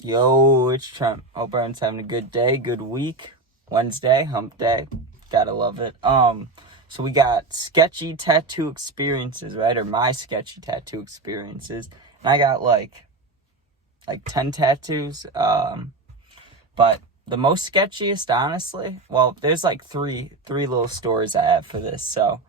Yo, it's Trent. Hope everyone's having a good day, good week. Wednesday, hump day. Gotta love it. So we got sketchy tattoo experiences, right? Or my sketchy tattoo experiences. And I got like 10 tattoos. But the most sketchiest, honestly, well, there's like three little stories I have for this. So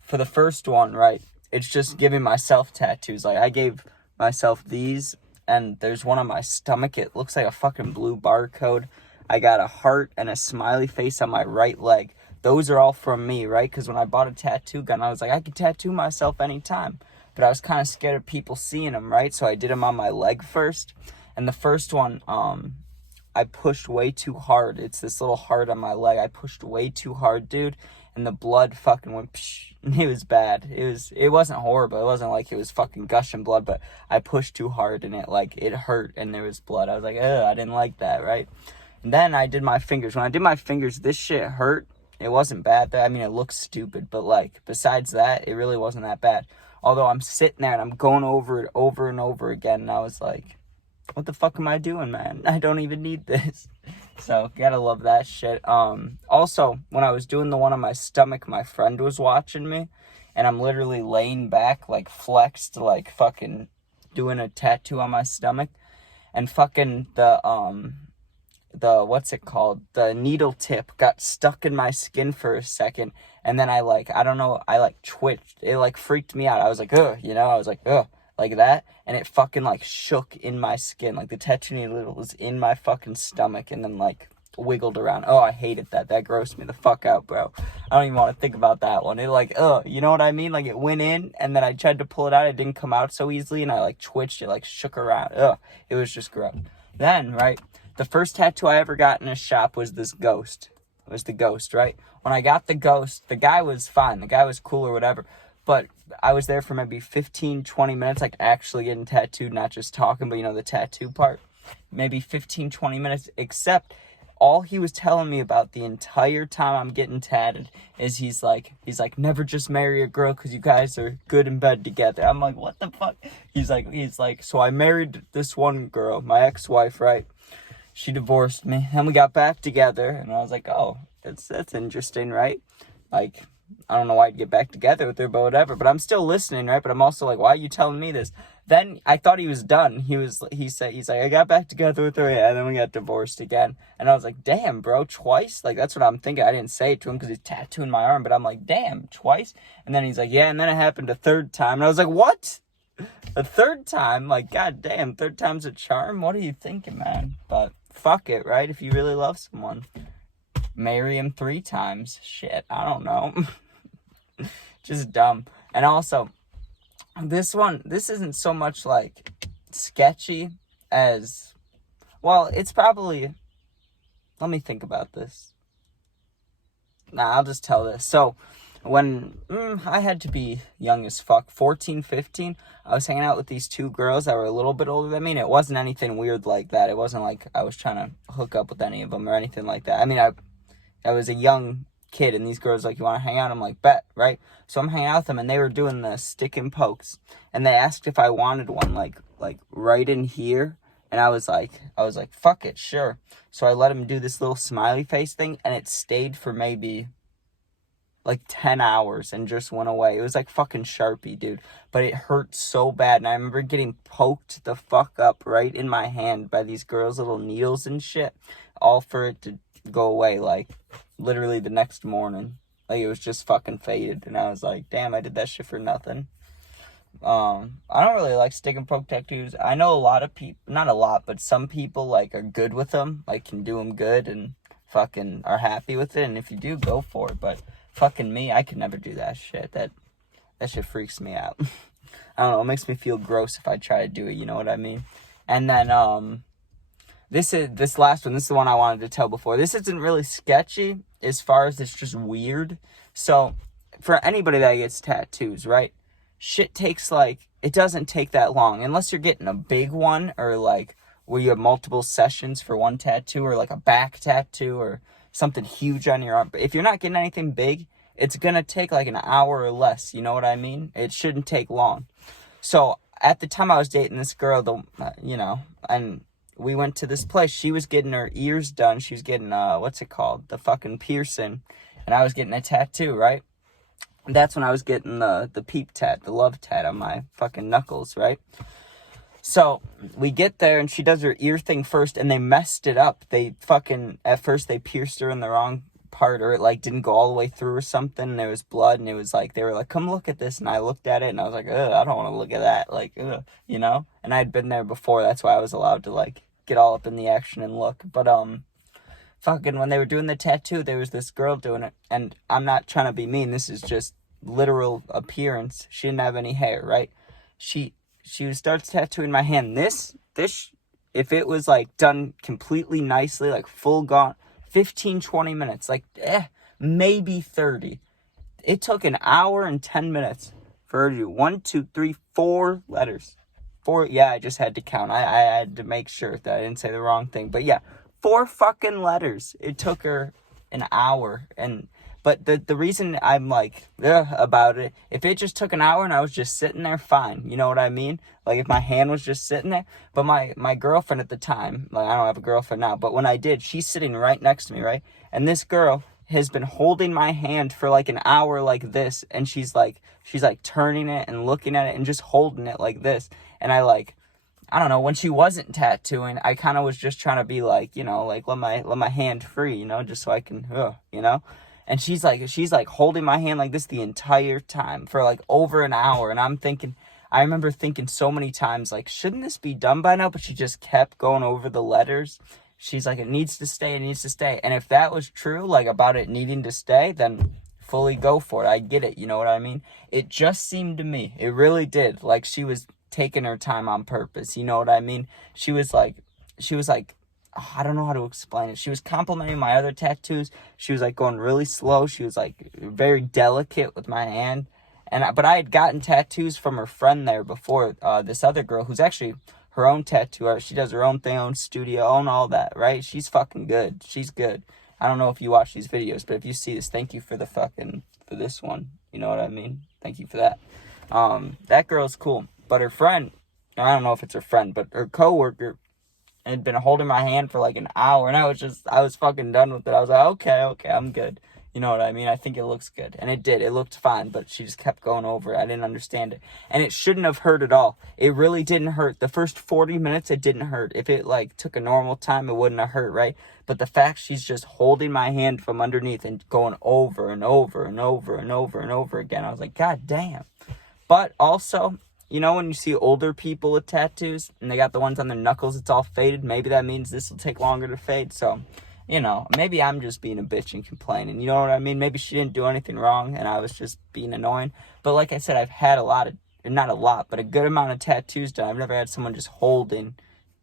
for the first one, right, it's just giving myself tattoos. Like, I gave myself these, and there's one on my stomach. It looks like a fucking blue barcode. I got a heart and a smiley face on my right leg. Those are all from me, right? Because when I bought a tattoo gun, I was like, I could tattoo myself anytime. But I was kind of scared of people seeing them, right? So I did them on my leg first. And the first one, I pushed way too hard. It's this little heart on my leg. I pushed way too hard, dude, and the blood fucking went psh. It was bad. It wasn't horrible. It wasn't like it was fucking gushing blood, but I pushed too hard and it hurt and there was blood. I was like, ugh, I didn't like that, right? And then I did my fingers. When I did my fingers, this shit hurt. It wasn't bad. I mean, it looks stupid, but like besides that, it really wasn't that bad. Although I'm sitting there and I'm going over it over and over again, and I was like, what the fuck am I doing, man? I don't even need this. So, gotta love that shit. Also, when I was doing the one on my stomach, my friend was watching me, and I'm literally laying back, like, flexed, like, fucking doing a tattoo on my stomach, and fucking what's it called? The needle tip got stuck in my skin for a second, and then I don't know, I twitched. It, freaked me out. I was like, ugh, I was like, ugh. Like that, and it fucking shook in my skin. Like the tattoo needle was in my fucking stomach and then wiggled around. Oh, I hated that. That grossed me the fuck out, bro. I don't even want to think about that one. It you know what I mean? Like it went in and then I tried to pull it out. It didn't come out so easily and I twitched it, shook around. Ugh, it was just gross. Then, right, the first tattoo I ever got in a shop was this ghost. It was the ghost, right? When I got the ghost, the guy was fine. The guy was cool or whatever. But I was there for maybe 15, 20 minutes, actually getting tattooed, not just talking, but, the tattoo part. Maybe 15, 20 minutes, except all he was telling me about the entire time I'm getting tatted is he's like, never just marry a girl because you guys are good in bed together. I'm like, what the fuck? He's like, so I married this one girl, my ex-wife, right? She divorced me, and we got back together, and I was like, oh, that's interesting, right? I don't know why I'd get back together with her, but whatever. But I'm still listening, right? But I'm also like, why are you telling me this? Then I thought he was done. He's like, I got back together with her, yeah, and then we got divorced again. And I was like, damn, bro, twice? That's what I'm thinking. I didn't say it to him because he's tattooing my arm, but I'm like, damn, twice? And then he's like, yeah, and then it happened a third time. And I was like, what? A third time? God damn, third time's a charm? What are you thinking, man? But fuck it, right? If you really love someone, marry him 3 times. Shit, I don't know. Just dumb. And also, this isn't so much sketchy as, well, it's probably, let me think about this. Nah, I'll just tell this. So when I had to be young as fuck, 14, 15, I was hanging out with these 2 girls that were a little bit older than me, and it wasn't anything weird like that. It wasn't like I was trying to hook up with any of them or anything like that. I mean, I was a young kid, and these girls you want to hang out? I'm like, bet, right? So I'm hanging out with them, and they were doing the stick and pokes, and they asked if I wanted one like right in here, and I was like, fuck it, sure. So I let them do this little smiley face thing, and it stayed for maybe 10 hours and just went away. It was fucking Sharpie, dude, but it hurt so bad, and I remember getting poked the fuck up right in my hand by these girls' little needles and shit, all for it to go away literally the next morning. It was just fucking faded, and I was like, damn, I did that shit for nothing. I don't really like stick and poke tattoos. I know a lot of people, not a lot, but some people are good with them, can do them good and fucking are happy with it, and if you do, go for it. But fucking me, I could never do that shit. That shit freaks me out. I don't know, it makes me feel gross if I try to do it, you know what I mean? And then this last one, this is the one I wanted to tell before. This isn't really sketchy as far as it's just weird. So for anybody that gets tattoos, right? Shit takes it doesn't take that long unless you're getting a big one or where you have multiple sessions for one tattoo or a back tattoo or something huge on your arm. But if you're not getting anything big, it's gonna take an hour or less. You know what I mean? It shouldn't take long. So at the time I was dating this girl, and we went to this place. She was getting her ears done. She was getting, what's it called? The fucking piercing. And I was getting a tattoo, right? And that's when I was getting the peep tat, the love tat on my fucking knuckles, right? So we get there and she does her ear thing first and they messed it up. They fucking, at first they pierced her in the wrong part, or it like didn't go all the way through or something, and there was blood, and it was like, they were like, come look at this, and I looked at it and I was like, ugh, I don't want to look at that, like, ugh, you know? And I'd been there before, that's why I was allowed to like get all up in the action and look. But fucking when they were doing the tattoo, there was this girl doing it, and I'm not trying to be mean, this is just literal appearance. She didn't have any hair, right? She starts tattooing my hand. This, if it was like done completely nicely, like full gone, 15, 20 minutes, like maybe 30. It took an hour and 10 minutes for her to do 1, 2, 3, 4 letters. 4, yeah, I just had to count. I had to make sure that I didn't say the wrong thing. But yeah, 4 fucking letters. It took her an hour. But the reason I'm like, about it, if it just took an hour and I was just sitting there, fine. You know what I mean? Like, if my hand was just sitting there. But my girlfriend at the time, like, I don't have a girlfriend now, but when I did, she's sitting right next to me, right? And this girl has been holding my hand for like an hour like this, and she's like turning it and looking at it and just holding it like this. And I don't know, when she wasn't tattooing, I kind of was just trying to be like, you know, like let my hand free, you know, just so I can, you know. And she's like holding my hand like this the entire time for like over an hour. And I remember thinking so many times, like, shouldn't this be done by now? But she just kept going over the letters. She's like, it needs to stay, it needs to stay. And if that was true, like, about it needing to stay, then fully go for it. I get it, you know what I mean? It just seemed to me, it really did, like she was taking her time on purpose, you know what I mean? She was like, oh, I don't know how to explain it. She was complimenting my other tattoos. She was like going really slow. She was like very delicate with my hand. But I had gotten tattoos from her friend there before, this other girl who's actually her own tattoo artist. She does her own thing, own studio, own all that, right? She's fucking good. She's good. I don't know if you watch these videos, but if you see this, thank you for this one. You know what I mean? Thank you for that. That girl's cool. But her friend, I don't know if it's her friend, but her coworker had been holding my hand for like an hour, and I was fucking done with it. I was like, okay, I'm good. You know what I mean? I think it looks good. And it did. It looked fine, but she just kept going over it. I didn't understand it. And it shouldn't have hurt at all. It really didn't hurt. The first 40 minutes, it didn't hurt. If it like took a normal time, it wouldn't have hurt, right? But the fact she's just holding my hand from underneath and going over and over and over and over and over again, I was like, God damn. But also, you know when you see older people with tattoos and they got the ones on their knuckles, it's all faded? Maybe that means this will take longer to fade. So, you know, maybe I'm just being a bitch and complaining. You know what I mean? Maybe she didn't do anything wrong and I was just being annoying. But like I said, I've had not a lot, but a good amount of tattoos done. I've never had someone just holding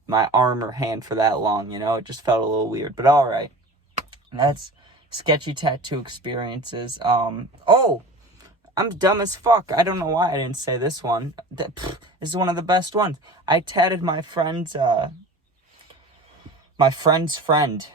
my arm or hand for that long, you know? It just felt a little weird. But all right. That's sketchy tattoo experiences. Oh! I'm dumb as fuck. I don't know why I didn't say this one. This is one of the best ones. I tatted my friend's friend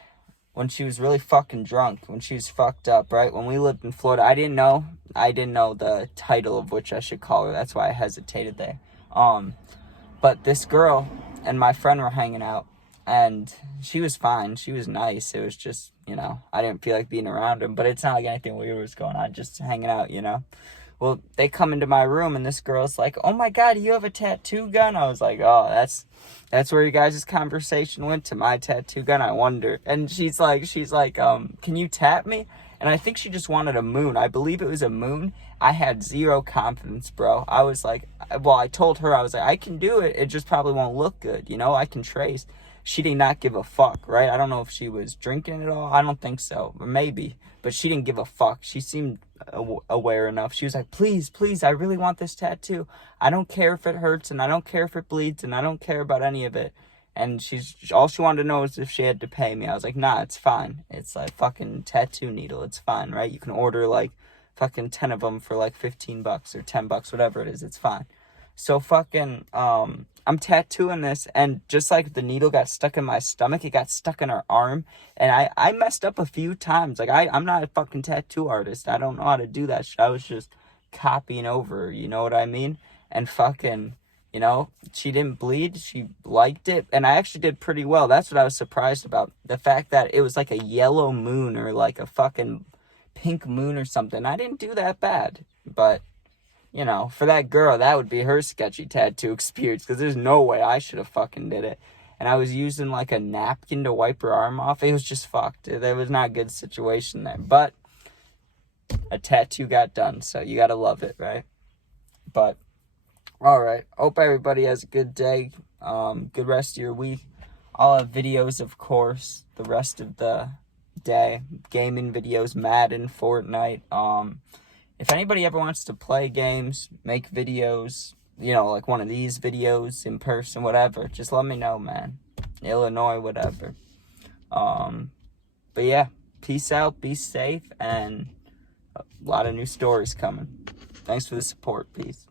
when she was really fucking drunk, when she was fucked up, right? When we lived in Florida, I didn't know the title of which I should call her. That's why I hesitated there. But this girl and my friend were hanging out, and she was fine. She was nice. It was just, you know, I didn't feel like being around him, but it's not like anything weird was going on, just hanging out, you know? Well, they come into my room, and this girl's like, oh my God, you have a tattoo gun? I was like, oh, that's where you guys' conversation went, to my tattoo gun, I wonder. And she's like, can you tap me? And I think she just wanted a moon. I believe it was a moon. I had zero confidence, bro. I was like, well, I told her, I was like, I can do it. It just probably won't look good, you know? I can trace. She did not give a fuck, right? I don't know if she was drinking at all. I don't think so. Or maybe. But she didn't give a fuck. She seemed aware enough. She was like, please, I really want this tattoo. I don't care if it hurts, and I don't care if it bleeds, and I don't care about any of it. And all she wanted to know is if she had to pay me. I was like, nah, it's fine. It's like fucking tattoo needle. It's fine, right? You can order like fucking 10 of them for like $15 or $10, whatever it is. It's fine. So fucking, I'm tattooing this, and just like the needle got stuck in my stomach, it got stuck in her arm, and I messed up a few times. Like, I'm not a fucking tattoo artist. I don't know how to do that shit. I was just copying over, you know what I mean? And fucking, You know, she didn't bleed. She liked it. And I actually did pretty well. That's what I was surprised about. The fact that it was like a yellow moon or like a fucking pink moon or something. I didn't do that bad. But, you know, for that girl, that would be her sketchy tattoo experience. Because there's no way I should have fucking did it. And I was using like a napkin to wipe her arm off. It was just fucked. There was not a good situation there. But a tattoo got done. So you gotta love it, right? But alright, hope everybody has a good day, good rest of your week. I'll have videos, of course, the rest of the day, gaming videos, Madden, Fortnite. If anybody ever wants to play games, make videos, you know, like one of these videos in person, whatever, just let me know, man. Illinois, whatever. But yeah, peace out, be safe, and a lot of new stories coming. Thanks for the support, peace.